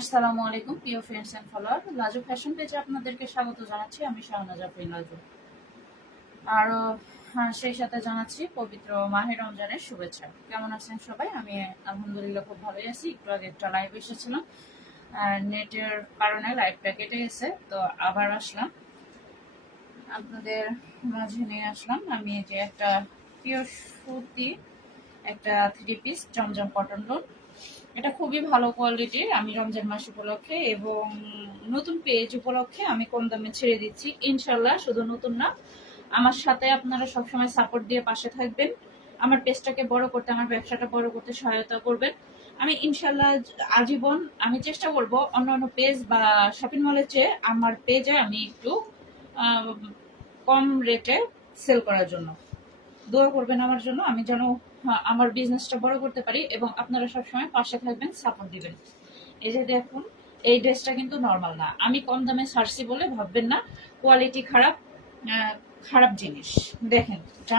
আসসালামু আলাইকুম প্রিয় friends and follower, Lazu fashion পেজে আপনাদেরকে স্বাগত জানাচ্ছি। আমি শাহনাজ আফরিন লাজু। আর সেই সাথে জানাচ্ছি পবিত্র মাহে রমজানের শুভেচ্ছা। কেমন আছেন সবাই? আমি আলহামদুলিল্লাহ খুব ভালোই আছি। একটু আগে একটা লাইভ এসেছিলাম, নেটের কারণে লাইভটা কেটে গেছে, তো আবার আসলাম আপনাদের মাঝে নিয়ে আসলাম। আমি যে একটা পিওর সুতি একটা 3 পিস জমজম কটন লোন, এটা খুবই ভালো কোয়ালিটির। আমি রমজান মাস উপলক্ষে এবং নতুন পেজ উপলক্ষে আমি কম দামে ছেড়ে দিচ্ছি ইনশাল্লাহ। শুধু নতুন না, আমার সাথে আপনারা সবসময় সাপোর্ট দিয়ে পাশে থাকবেন, আমার পেজটাকে বড় করতে, আমার ব্যবসাটা বড় করতে সহায়তা করবেন। আমি ইনশাল্লাহ আজীবন আমি চেষ্টা করব অন্যান্য পেজ বা শপিং মলের চেয়ে আমার পেজে আমি একটু কম রেটে সেল করার জন্য। দোয়া করবেন আমার জন্য, আমি যেন আমার বিজনেসটা বড় করতে পারি এবং আপনারা সবসময় পাশে থাকবেন, সাপোর্ট দিবেন। এই যে দেখুন, এই ড্রেসটা কিন্তু নর্মাল না, আমি কম দামে ছাড়ছি বলে ভাববেন না কোয়ালিটি খারাপ। খারাপ জিনিস দেখেন।